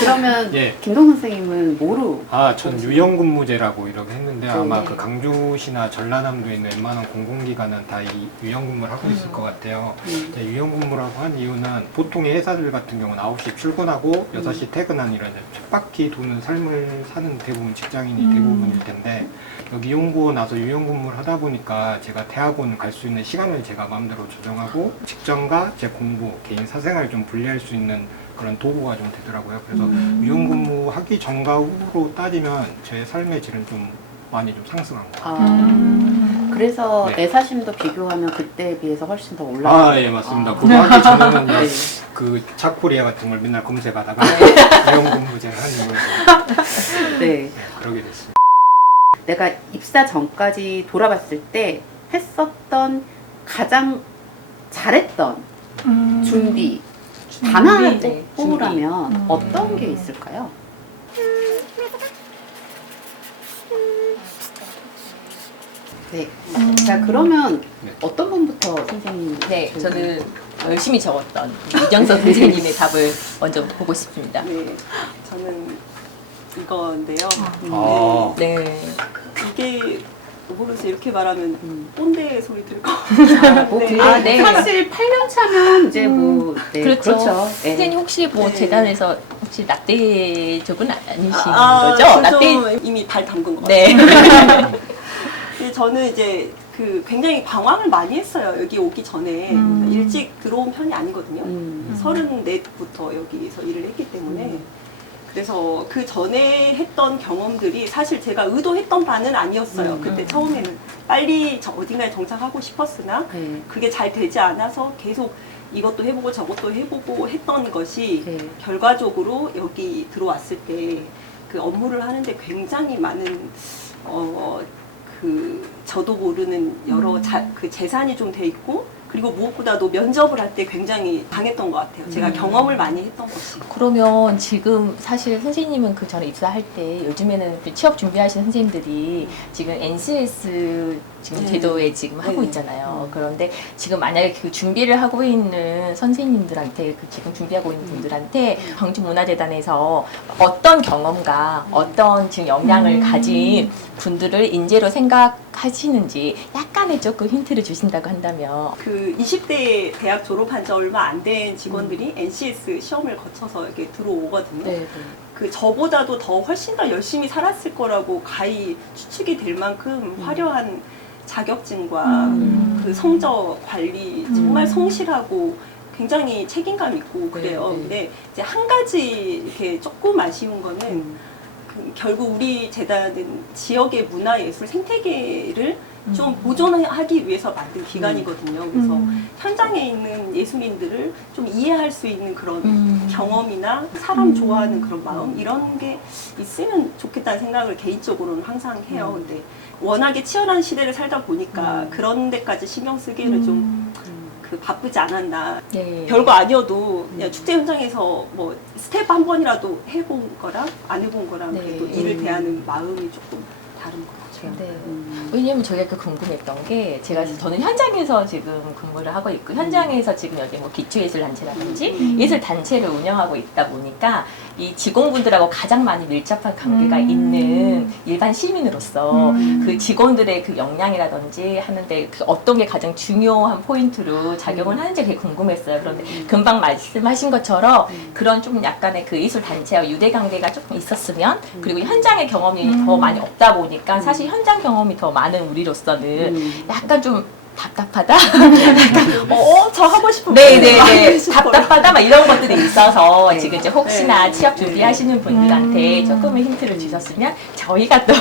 그러면 예. 김동 선생님은 뭐로? 전 유연근무제라고 이렇게 했는데 네. 아마 그 강주시나 전라남도에 있는 웬만한 공공기관은 다 이 유연근무를 하고 있을 것 같아요. 이제 유연근무라고 한 이유는 보통의 회사들 같은 경우는 9시 출근하고 6시 퇴근한 이런 쳇바퀴 도는 삶을 사는 대부분 직장인이 대부분일 텐데 여기 이용고 나서 유연근무를 하다 보니까 제가 대학원 갈 수 있는 시간을 제가 마음대로 조정하고 직장과 제 공부, 개인 사생활을 좀 분리할 수 있는 그런 도구가 좀 되더라고요. 그래서 유연근무 하기 전과 후로 따지면 제 삶의 질은 좀 많이 좀 상승한 것 같아요. 그래서 네. 내사심도 비교하면 그때에 비해서 훨씬 더 올라가요. 예, 맞습니다. 그거 하기 전에는 네. 그 차코리아 같은 걸 맨날 검색하다가 유연근무제를 한 이후에 네. 그러게 됐습니다. 내가 입사 전까지 돌아봤을 때 했었던 가장 잘했던 준비 단 하나 네, 뽑으라면 어떤 게 있을까요? 네. 자, 그러면 네. 어떤 분부터 선생님? 네, 저는 열심히 적었던 이정선 선생님의 답을 먼저 보고 싶습니다. 네, 저는 이건데요. 네. 이게 모르겠어요. 이렇게 말하면 꼰대 소리 들까? 뭐 네. 근데 네. 사실 8년 차면 이제 뭐 네, 그렇죠. 네. 선생님 혹시 뭐 네. 재단에서 혹시 낙대 적은 아니신 그래서 거죠? 낙대. 이미 발 담근 것 네. 같아요. 근데 저는 이제 그 굉장히 방황을 많이 했어요. 여기 오기 전에 일찍 들어온 편이 아니거든요. 34부터 여기서 일을 했기 때문에 그래서 그 전에 했던 경험들이 사실 제가 의도했던 바는 아니었어요. 그때 처음에는 빨리 어딘가에 정착하고 싶었으나 네. 그게 잘 되지 않아서 계속 이것도 해보고 저것도 해보고 했던 것이 네. 결과적으로 여기 들어왔을 때 그 업무를 하는데 굉장히 많은 그 저도 모르는 여러 그 재산이 좀 돼 있고 그리고 무엇보다도 면접을 할 때 굉장히 당했던 것 같아요. 제가 경험을 많이 했던 것이. 그러면 지금 사실 선생님은 그 전에 입사할 때 요즘에는 그 취업 준비하시는 선생님들이 지금 NCS 지금 네. 제도에 지금 하고 네. 있잖아요. 그런데 지금 만약에 그 준비를 하고 있는 선생님들한테 그 지금 준비하고 있는 분들한테 광주문화재단에서 어떤 경험과 어떤 지금 역량을 가진 분들을 인재로 생각하시는지 약간의 조금 힌트를 주신다고 한다면 그 20대 대학 졸업한 지 얼마 안 된 직원들이 NCS 시험을 거쳐서 이렇게 들어오거든요. 네. 그 저보다도 더 훨씬 더 열심히 살았을 거라고 가히 추측이 될 만큼 화려한 자격증과 그 성적 관리 정말 성실하고 굉장히 책임감 있고 그래요. 네. 근데 이제 한 가지 이렇게 조금 아쉬운 거는 그 결국 우리 재단은 지역의 문화예술 생태계를 좀 보존하기 위해서 만든 기관이거든요. 그래서 현장에 있는 예술인들을 좀 이해할 수 있는 그런 경험이나 사람 좋아하는 그런 마음 이런 게 있으면 좋겠다는 생각을 개인적으로는 항상 해요. 근데 워낙에 치열한 시대를 살다 보니까 그런 데까지 신경 쓰기에는 좀 그 바쁘지 않았나. 네. 별거 아니어도 그냥 축제 현장에서 뭐 스텝 한 번이라도 해본 거랑 안 해본 거랑 네. 그래도 일을 대하는 마음이 조금 다른 것 같아요. 네. 왜냐면 저희가 그 궁금했던 게 저는 현장에서 지금 근무를 하고 있고 현장에서 지금 여기 뭐 기초예술 단체라든지 예술 단체를 운영하고 있다 보니까 이 직원분들하고 가장 많이 밀접한 관계가 있는 일반 시민으로서 그 직원들의 그 역량이라든지 하는데 그 어떤 게 가장 중요한 포인트로 작용을 하는지 되게 궁금했어요. 그런데 금방 말씀하신 것처럼 그런 좀 약간의 그 예술 단체와 유대 관계가 조금 있었으면 그리고 현장의 경험이 더 많이 없다 보니까 사실 현장 경험이 더 많은 우리로서는 약간 좀 답답하다? 저 하고 싶은 네네네. 답답하다? 막 이런 것들이 있어서 네. 지금 이제 혹시나 네. 취업 준비하시는 분들한테 조금의 힌트를 주셨으면 저희가 또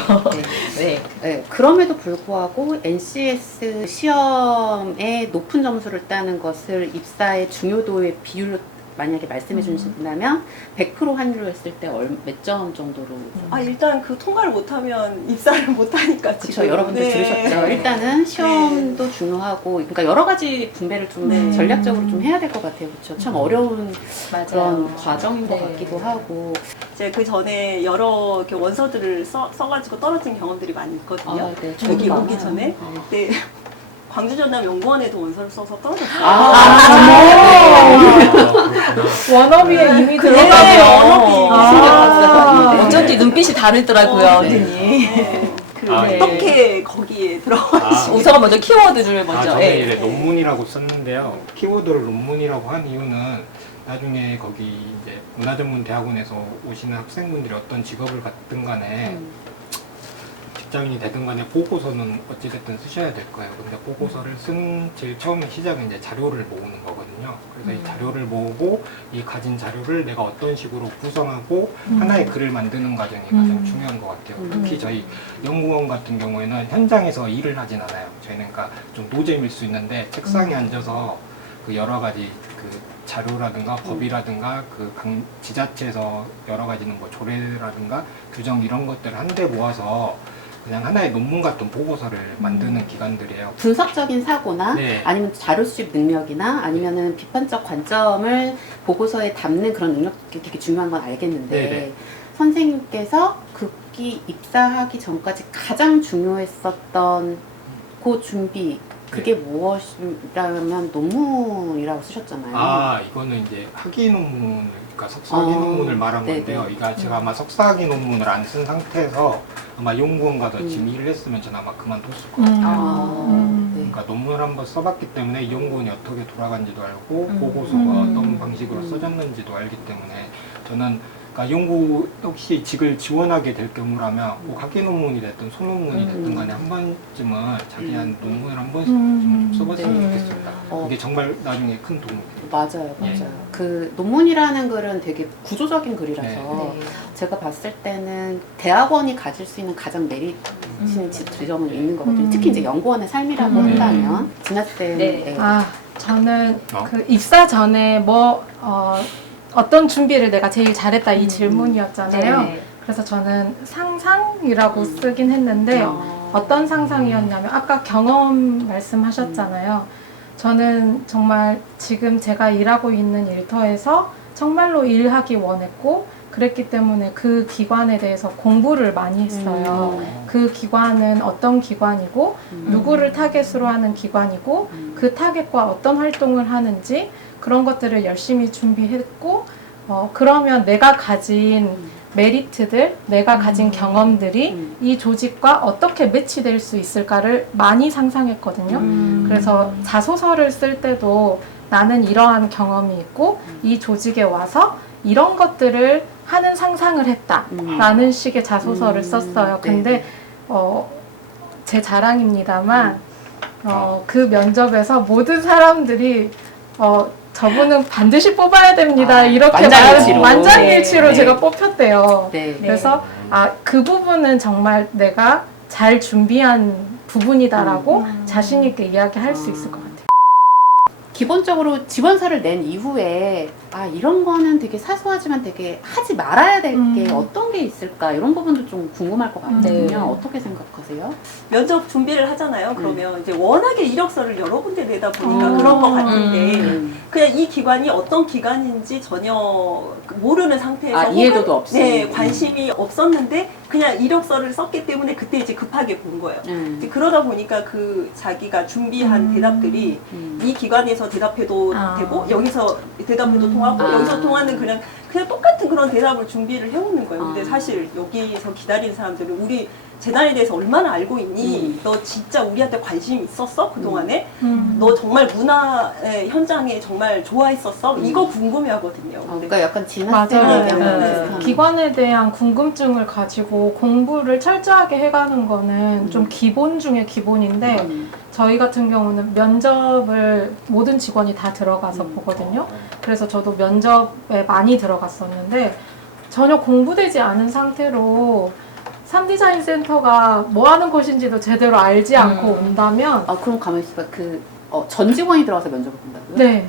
네. 네, 그럼에도 불구하고 NCS 시험에 높은 점수를 따는 것을 입사의 중요도의 비율로 만약에 말씀해 주신다면 100% 환율로 했을 때 몇 점 정도로? 일단 그 통과를 못하면 입사를 못하니까 그렇죠. 지금. 여러분들 네. 들으셨죠. 일단은 시험도 중요하고, 그러니까 여러 가지 분배를 좀 네. 전략적으로 좀 해야 될 것 같아요. 그렇죠. 참 어려운 맞아요. 그런 과정인 것 네. 같기도 하고. 제가 그 전에 여러 이렇게 원서들을 써가지고 떨어진 경험들이 많이 있거든요. 네, 여기 저도 오기 많아요. 전에. 네. 광주 전남 연구원에도 원서를 써서 떨어졌어요. 워너비에 이미 그 들어가면 워너비. 어쩐지 눈빛이 다르더라고요, 네. 언니. 네. 네. 어떻게 거기에 들어가지? 우선은 먼저 키워드를 먼저. 저는 예. 이제 논문이라고 썼는데요. 키워드를 논문이라고 한 이유는 나중에 거기 이제 문화전문대학원에서 오시는 학생분들이 어떤 직업을 갖든 간에 직장인이 되든 간에 보고서는 어찌됐든 쓰셔야 될 거예요. 근데 보고서를 쓴 제일 처음에 시작은 이제 자료를 모으는 거거든요. 그래서 이 자료를 모으고 이 가진 자료를 내가 어떤 식으로 구성하고 하나의 글을 만드는 과정이 가장 중요한 것 같아요. 특히 저희 연구원 같은 경우에는 현장에서 일을 하진 않아요. 저희는 그러니까 좀 노잼일 수 있는데 책상에 앉아서 그 여러 가지 그 자료라든가 법이라든가 그 지자체에서 여러 가지는 뭐 조례라든가 규정 이런 것들을 한데 모아서 그냥 하나의 논문 같은 보고서를 만드는 기관들이에요. 분석적인 사고나 네. 아니면 자료 수집 능력이나 아니면은 비판적 관점을 보고서에 담는 그런 능력이 되게 중요한 건 알겠는데 네네. 선생님께서 극기 입사하기 전까지 가장 중요했었던 그 준비 그게 무엇이라면 논문이라고 쓰셨잖아요. 이거는 이제 학위 논문, 그러니까 석사학위 논문을 말한 네네. 건데요. 이거 제가 아마 석사학위 논문을 안 쓴 상태에서 아마 연구원 가서 지금 일을 했으면 저는 아마 그만뒀을 거예요. 네. 그러니까 논문을 한번 써봤기 때문에 이 연구원이 어떻게 돌아간지도 알고 보고서가 어떤 방식으로 써졌는지도 알기 때문에 저는 그러니까 연구 혹시 직을 지원하게 될 경우라면 뭐 학위 논문이 됐든 소논문이 됐든 간에 한 번쯤은 자기한 논문을 한 번씩 좀 써봤으면 네. 좋겠습니다. 그게 정말 나중에 큰 도움이 돼요. 맞아요, 예. 맞아요. 그 논문이라는 글은 되게 구조적인 글이라서 네. 제가 봤을 때는 대학원이 가질 수 있는 가장 메리트 지점은 있는 거거든요. 특히 이제 연구원의 삶이라고 한다면 진아쌤 네. 저는 어? 그 입사 전에 어떤 준비를 내가 제일 잘했다 이 질문이었잖아요. 네. 그래서 저는 상상이라고 쓰긴 했는데 어떤 상상이었냐면 아까 경험 말씀하셨잖아요. 저는 정말 지금 제가 일하고 있는 일터에서 정말로 일하기 원했고 그랬기 때문에 그 기관에 대해서 공부를 많이 했어요. 그 기관은 어떤 기관이고 누구를 타겟으로 하는 기관이고 그 타겟과 어떤 활동을 하는지 그런 것들을 열심히 준비했고 그러면 내가 가진 메리트들, 내가 가진 경험들이 이 조직과 어떻게 매치될 수 있을까를 많이 상상했거든요. 그래서 자소서를 쓸 때도 나는 이러한 경험이 있고 이 조직에 와서 이런 것들을 하는 상상을 했다라는 식의 자소서를 썼어요. 근데 제 자랑입니다만 그 면접에서 모든 사람들이 저분은 반드시 뽑아야 됩니다. 이렇게 만장일치로. 만장일치로 네. 제가 뽑혔대요. 네. 그래서 그 부분은 정말 내가 잘 준비한 부분이다라고 자신 있게 이야기할 수 있을 것 같아요. 기본적으로 지원서를 낸 이후에 이런 거는 되게 사소하지만 되게 하지 말아야 될 게 어떤 게 있을까 이런 부분도 좀 궁금할 것 같거든요. 네. 어떻게 생각하세요? 면접 준비를 하잖아요. 그러면 이제 워낙에 이력서를 여러 군데 내다 보니까 그런 것 같은데 그냥 이 기관이 어떤 기관인지 전혀 모르는 상태에서 이해도도 없이. 네, 관심이 없었는데 그냥 이력서를 썼기 때문에 그때 이제 급하게 본 거예요. 이제 그러다 보니까 그 자기가 준비한 대답들이 이 기관에서 대답해도 되고 여기서 대답해도 통하고 여기서 통하는 그냥 똑같은 그런 대답을 준비를 해오는 거예요. 근데 사실 여기서 기다리는 사람들은 우리 재단에 대해서 얼마나 알고 있니? 너 진짜 우리한테 관심 있었어? 그동안에? 너 정말 문화 현장에 정말 좋아했었어? 이거 궁금해 하거든요. 근데 그러니까 약간 진학생 맞아요. 얘기하는 네. 비슷한. 기관에 대한 궁금증을 가지고 공부를 철저하게 해가는 거는 좀 기본 중에 기본인데 저희 같은 경우는 면접을 모든 직원이 다 들어가서 보거든요. 그래서 저도 면접에 많이 들어갔었는데 전혀 공부되지 않은 상태로 3디자인 센터가 뭐 하는 곳인지도 제대로 알지 않고 온다면 그럼 가만히 있어봐. 전 직원이 들어가서 면접을 본다고요? 네.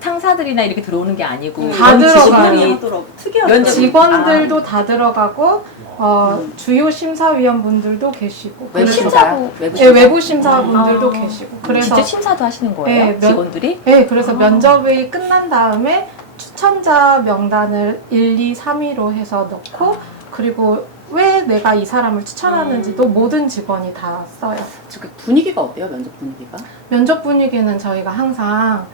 상사들이나 이렇게 들어오는 게 아니고 다 들어가요. 하더라고. 특이하더라고요. 직원들도 다 들어가고 주요 심사위원분들도 계시고 외부 그리고 심사요? 네, 외부 심사분들도 계시고 그래서 진짜 심사도 하시는 거예요? 네, 직원들이? 네, 그래서 면접이 끝난 다음에 추천자 명단을 1, 2, 3위로 해서 넣고 그리고 왜 내가 이 사람을 추천하는지도 모든 직원이 다 써요. 그 분위기가 어때요? 면접 분위기가? 면접 분위기는 저희가 항상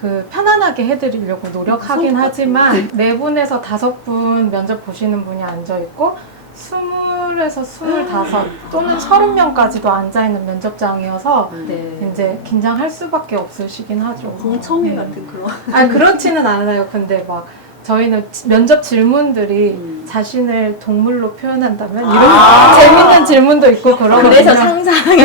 그 편안하게 해드리려고 노력하긴 그래서? 하지만 4분에서 5분 면접 보시는 분이 앉아있고 20에서 25 또는 30명까지도 앉아있는 면접장이어서 네. 이제 긴장할 수밖에 없으시긴 하죠. 공청회 네. 같은 그런. 아 그렇지는 않아요. 근데 막 저희는 면접 질문들이 자신을 동물로 표현한다면 이런 재밌는 질문도 있고 그러거든요. 그래서 상상이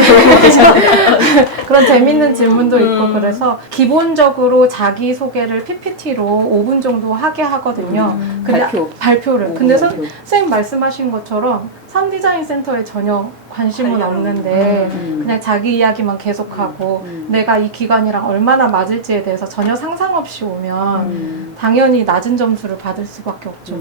그런 재밌는 질문도 있고 그래서 기본적으로 자기 소개를 PPT로 5분 정도 하게 하거든요. 근데 발표를. 근데 선생님 말씀하신 것처럼 3디자인 센터에 전혀 관심은 없는데 그냥 자기 이야기만 계속하고 내가 이 기관이랑 얼마나 맞을지에 대해서 전혀 상상 없이 오면 당연히 낮은 점수를 받을 수밖에 없죠.